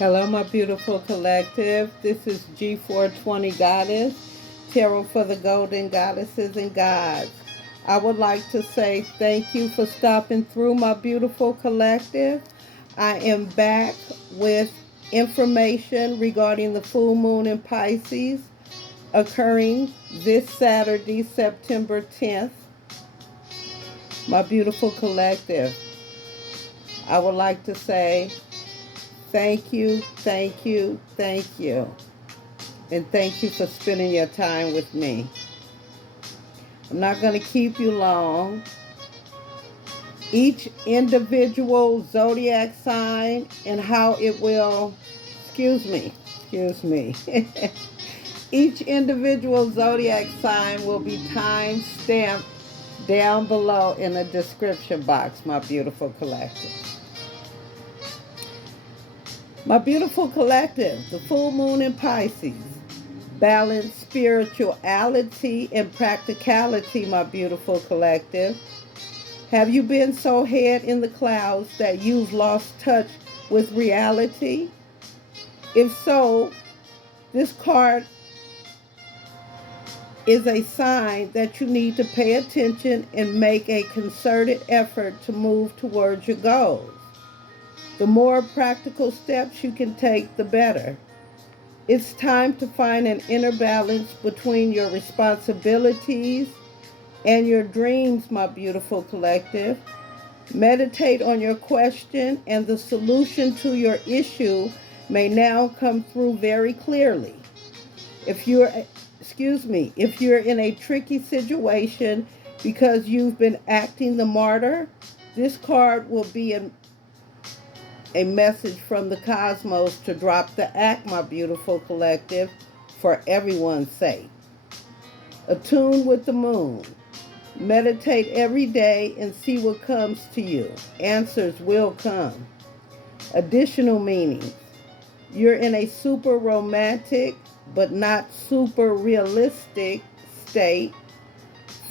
Hello, my beautiful collective. This is G420 Goddess, Tarot for the Golden Goddesses and Gods. I would like to say thank you for stopping through, my beautiful collective. I am back with information regarding the full moon in Pisces occurring this Saturday, September 10th. My beautiful collective, I would like to say thank you, thank you, thank you. And thank you for spending your time with me. I'm not going to keep you long. Each individual zodiac sign and how it will, excuse me. Each individual zodiac sign will be time stamped down below in the description box, my beautiful collective. My beautiful collective, the full moon in Pisces. Balance spirituality and practicality, my beautiful collective. Have you been so head in the clouds that you've lost touch with reality? If so, this card is a sign that you need to pay attention and make a concerted effort to move towards your goals. The more practical steps you can take, the better. It's time to find an inner balance between your responsibilities and your dreams, my beautiful collective. Meditate on your question, and the solution to your issue may now come through very clearly. If you're in a tricky situation because you've been acting the martyr, this card will be a message from the cosmos to drop the act, my beautiful collective, for everyone's sake. Attune with the moon. Meditate every day and see what comes to you. Answers will come. Additional meanings. You're in a super romantic but not super realistic state.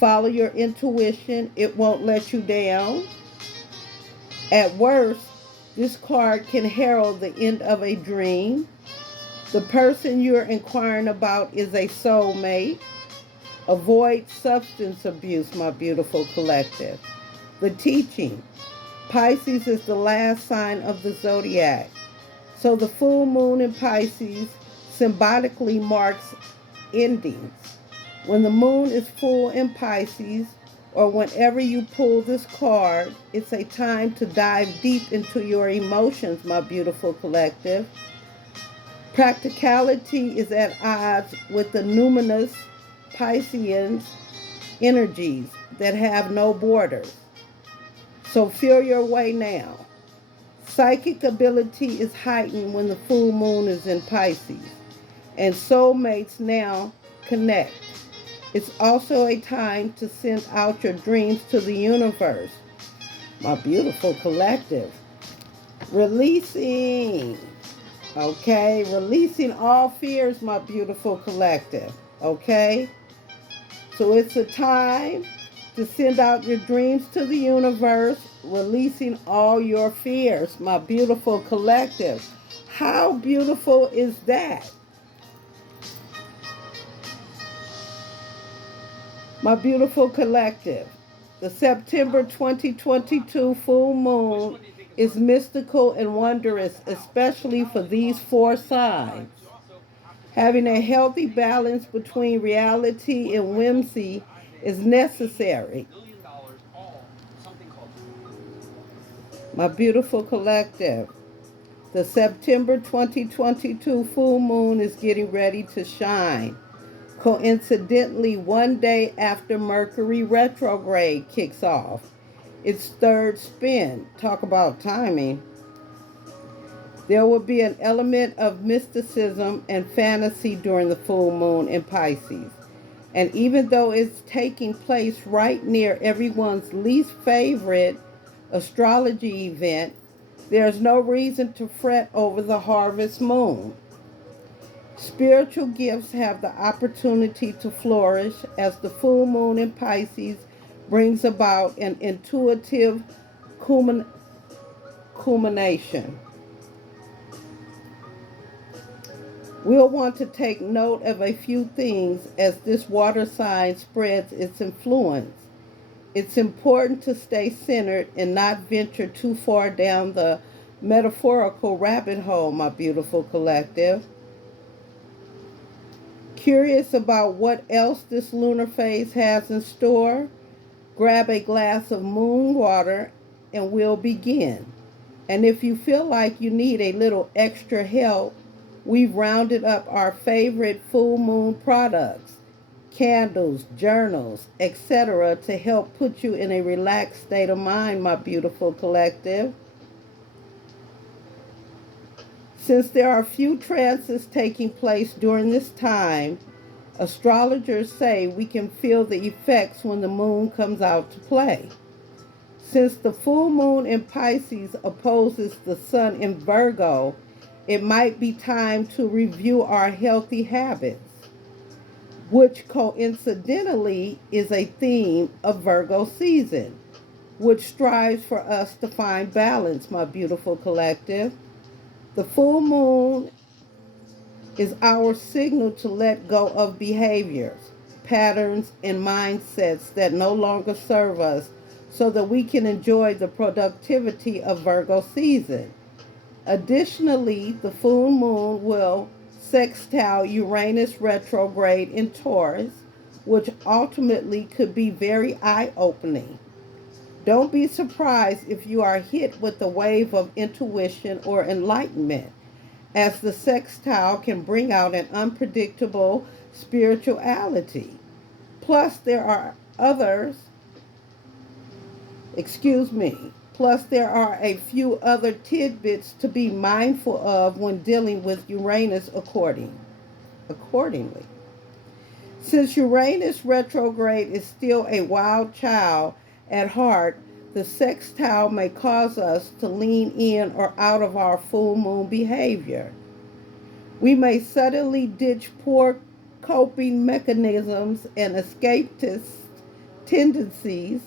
Follow your intuition. It won't let you down. At worst, this card can herald the end of a dream. The person you're inquiring about is a soulmate. Avoid substance abuse, my beautiful collective. The teaching. Pisces is the last sign of the zodiac. So the full moon in Pisces symbolically marks endings. When the moon is full in Pisces, or whenever you pull this card, it's a time to dive deep into your emotions, my beautiful collective. Practicality is at odds with the numinous Piscean energies that have no borders. So feel your way now. Psychic ability is heightened when the full moon is in Pisces, and soulmates now connect. It's also a time to send out your dreams to the universe. My beautiful collective. Releasing. Okay? Releasing all fears, my beautiful collective. Okay? So it's a time to send out your dreams to the universe, releasing all your fears, my beautiful collective. How beautiful is that? My beautiful collective, the September 2022 full moon is mystical and wondrous, especially for these four signs. Having a healthy balance between reality and whimsy is necessary. My beautiful collective, the September 2022 full moon is getting ready to shine. Coincidentally, one day after Mercury retrograde kicks off its third spin. Talk about timing. There will be an element of mysticism and fantasy during the full moon in Pisces. And even though it's taking place right near everyone's least favorite astrology event, there's no reason to fret over the harvest moon. Spiritual gifts have the opportunity to flourish as the full moon in Pisces brings about an intuitive culmination. We'll want to take note of a few things as this water sign spreads its influence. It's important to stay centered and not venture too far down the metaphorical rabbit hole, my beautiful collective. Curious about what else this lunar phase has in store? Grab a glass of moon water and we'll begin. And if you feel like you need a little extra help, we've rounded up our favorite full moon products, candles, journals, etc., to help put you in a relaxed state of mind, my beautiful collective. Since there are few transits taking place during this time, astrologers say we can feel the effects when the moon comes out to play. Since the full moon in Pisces opposes the sun in Virgo, it might be time to review our healthy habits, which coincidentally is a theme of Virgo season, which strives for us to find balance, my beautiful collective. The full moon is our signal to let go of behaviors, patterns, and mindsets that no longer serve us so that we can enjoy the productivity of Virgo season. Additionally, the full moon will sextile Uranus retrograde in Taurus, which ultimately could be very eye-opening. Don't be surprised if you are hit with a wave of intuition or enlightenment, as the sextile can bring out an unpredictable spirituality. Plus, there are others, excuse me, plus there are a few other tidbits to be mindful of when dealing with Uranus accordingly. Since Uranus retrograde is still a wild child at heart, the sextile may cause us to lean in or out of our full moon behavior. We may suddenly ditch poor coping mechanisms and escapist tendencies.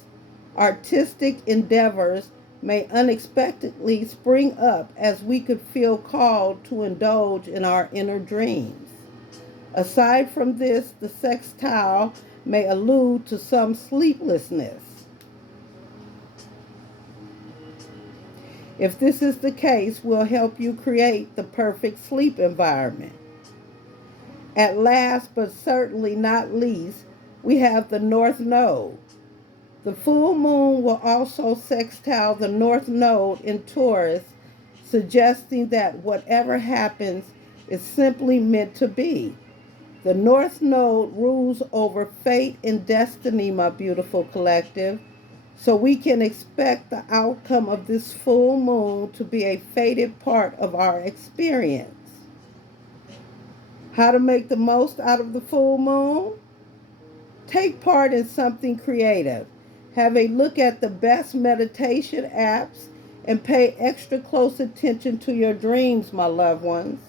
Artistic endeavors may unexpectedly spring up as we could feel called to indulge in our inner dreams. Aside from this, the sextile may allude to some sleeplessness. If this is the case, we'll help you create the perfect sleep environment. At last, but certainly not least, we have the North Node. The full moon will also sextile the North Node in Taurus, suggesting that whatever happens is simply meant to be. The North Node rules over fate and destiny, my beautiful collective, so we can expect the outcome of this full moon to be a fated part of our experience. How to make the most out of the full moon? Take part in something creative. Have a look at the best meditation apps and pay extra close attention to your dreams, my loved ones.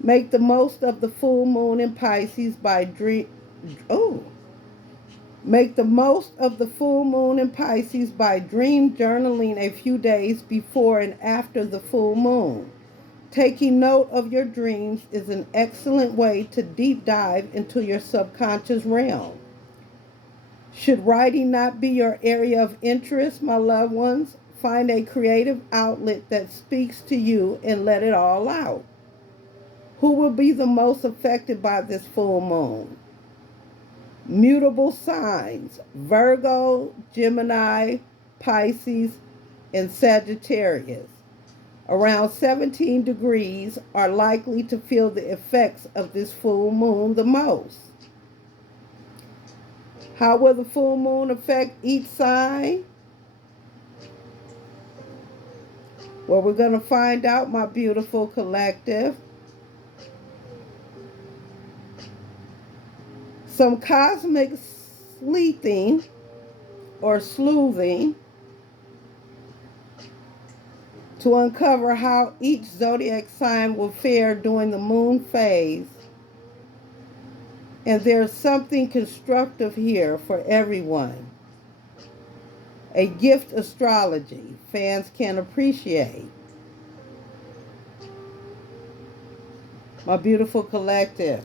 Make the most of the full moon in Pisces by Make the most of the full moon in Pisces by dream journaling a few days before and after the full moon. Taking note of your dreams is an excellent way to deep dive into your subconscious realm. Should writing not be your area of interest, my loved ones, find a creative outlet that speaks to you and let it all out. Who will be the most affected by this full moon? Mutable signs: Virgo, Gemini, Pisces, and Sagittarius. Around 17 degrees are likely to feel the effects of this full moon the most. How will the full moon affect each sign? Well, we're going to find out, my beautiful collective. Some cosmic sleuthing or sleuthing to uncover how each zodiac sign will fare during the moon phase. And there's something constructive here for everyone. A gift astrology fans can appreciate. My beautiful collective.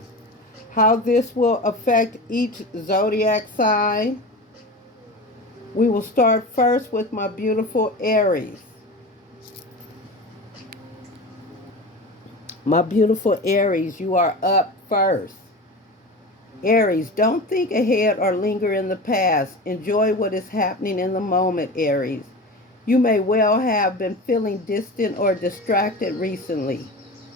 How this will affect each zodiac sign. We will start first with my beautiful Aries. My beautiful Aries, you are up first. Aries, don't think ahead or linger in the past. Enjoy what is happening in the moment, Aries. You may well have been feeling distant or distracted recently,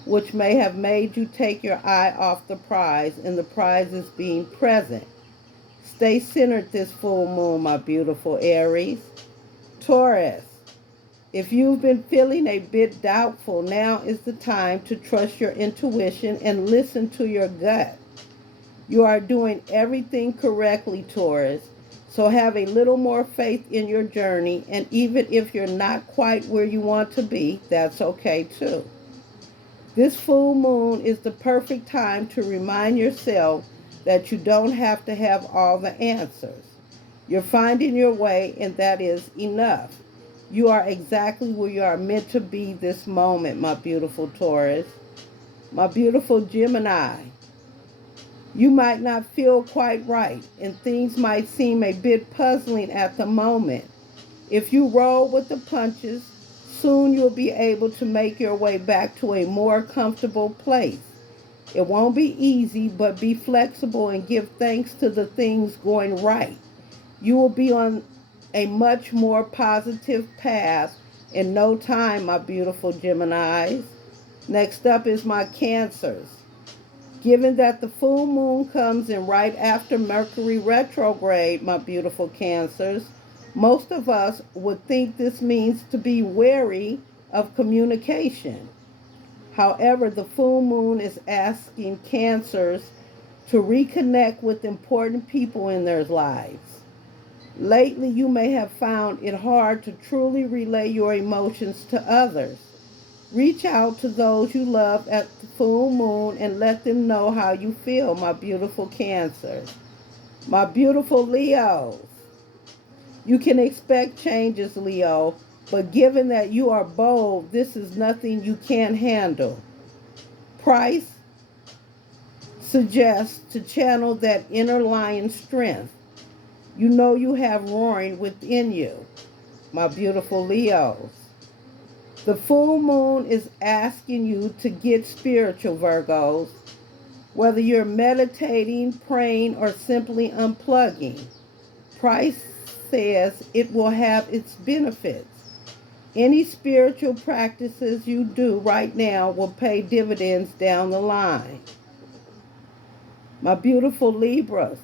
which may have made you take your eye off the prize, and the prize is being present. Stay centered this full moon, my beautiful Aries. Taurus, if you've been feeling a bit doubtful, now is the time to trust your intuition and listen to your gut. You are doing everything correctly, Taurus. So have a little more faith in your journey, and even if you're not quite where you want to be, that's okay too. This full moon is the perfect time to remind yourself that you don't have to have all the answers. You're finding your way, and that is enough. You are exactly where you are meant to be this moment, my beautiful Taurus. My beautiful Gemini. You might not feel quite right, and things might seem a bit puzzling at the moment. If you roll with the punches, soon you'll be able to make your way back to a more comfortable place. It won't be easy, but be flexible and give thanks to the things going right. You will be on a much more positive path in no time, my beautiful Geminis. Next up is my Cancers. Given that the full moon comes in right after Mercury retrograde, my beautiful Cancers, most of us would think this means to be wary of communication. However, the full moon is asking Cancers to reconnect with important people in their lives. Lately, you may have found it hard to truly relay your emotions to others. Reach out to those you love at the full moon and let them know how you feel, my beautiful Cancers. My beautiful Leos. You can expect changes, Leo, but given that you are bold, this is nothing you can't handle. Price suggests to channel that inner lion strength you know you have roaring within you, my beautiful Leos. The full moon is asking you to get spiritual, Virgos, whether you're meditating, praying, or simply unplugging. Price says it will have its benefits. Any spiritual practices you do right now will pay dividends down the line. My beautiful Libras,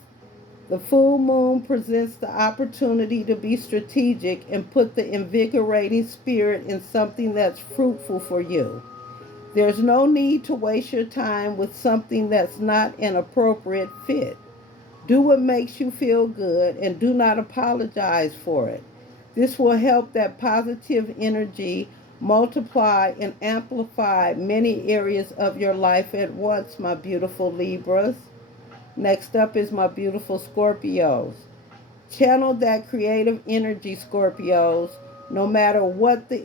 the full moon presents the opportunity to be strategic and put the invigorating spirit in something that's fruitful for you. There's no need to waste your time with something that's not an appropriate fit. Do what makes you feel good and do not apologize for it. This will help that positive energy multiply and amplify many areas of your life at once, my beautiful Libras. Next up is my beautiful Scorpios. Channel that creative energy, Scorpios. No matter what my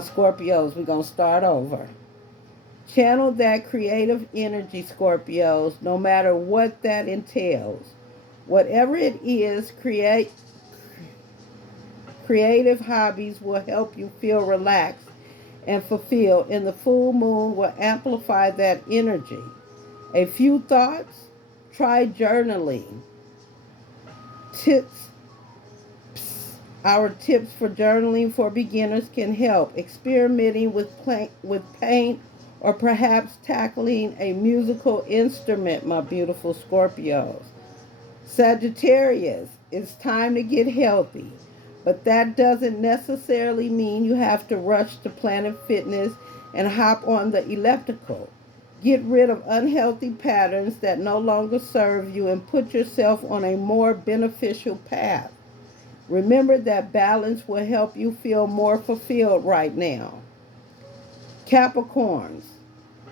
Scorpios, we're gonna start over. Channel that creative energy, Scorpios, no matter what that entails. Whatever it is, creative hobbies will help you feel relaxed and fulfilled, and the full moon will amplify that energy. A few thoughts: try journaling. Tips Our tips for journaling for beginners can help. Experimenting with paint or perhaps tackling a musical instrument, my beautiful Scorpios. Sagittarius, it's time to get healthy, but that doesn't necessarily mean you have to rush to Planet Fitness and hop on the elliptical. Get rid of unhealthy patterns that no longer serve you and put yourself on a more beneficial path. Remember that balance will help you feel more fulfilled right now. Capricorns,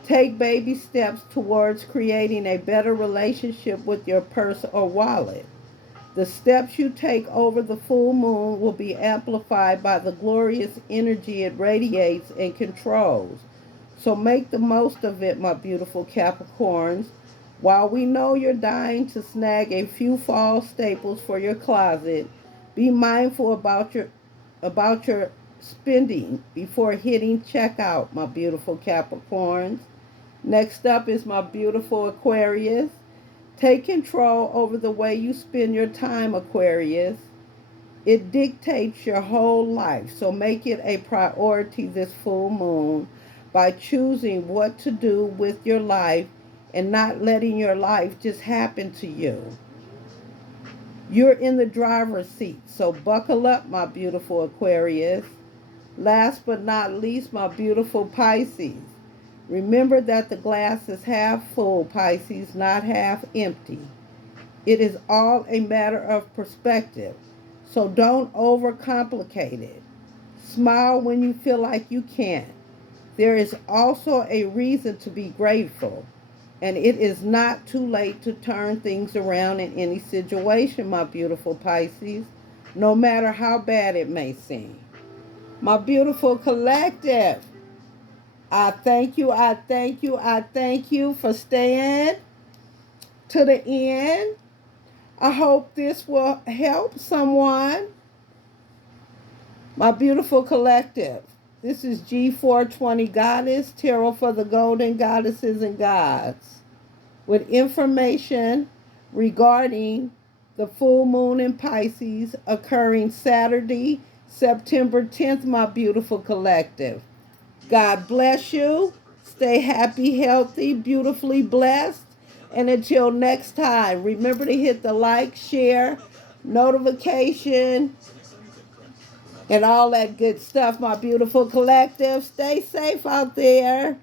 take baby steps towards creating a better relationship with your purse or wallet. The steps you take over the full moon will be amplified by the glorious energy it radiates and controls. So make the most of it, my beautiful Capricorns. While we know you're dying to snag a few fall staples for your closet, be mindful about your spending before hitting checkout, my beautiful Capricorns. Next up is my beautiful Aquarius. Take control over the way you spend your time, Aquarius. It dictates your whole life, so make it a priority this full moon by choosing what to do with your life and not letting your life just happen to you. You're in the driver's seat, so buckle up, my beautiful Aquarius. Last but not least, my beautiful Pisces. Remember that the glass is half full, Pisces, not half empty. It is all a matter of perspective, so don't overcomplicate it. Smile when you feel like you can't. There is also a reason to be grateful, and it is not too late to turn things around in any situation, my beautiful Pisces, no matter how bad it may seem. My beautiful collective, I thank you, I thank you, I thank you for staying to the end. I hope this will help someone. My beautiful collective, this is G420 Goddess, Tarot for the Golden Goddesses and Gods, with information regarding the full moon in Pisces occurring Saturday, September 10th, my beautiful collective. God bless you. Stay happy, healthy, beautifully blessed. And until next time, remember to hit the like, share, notification, and all that good stuff, my beautiful collective. Stay safe out there.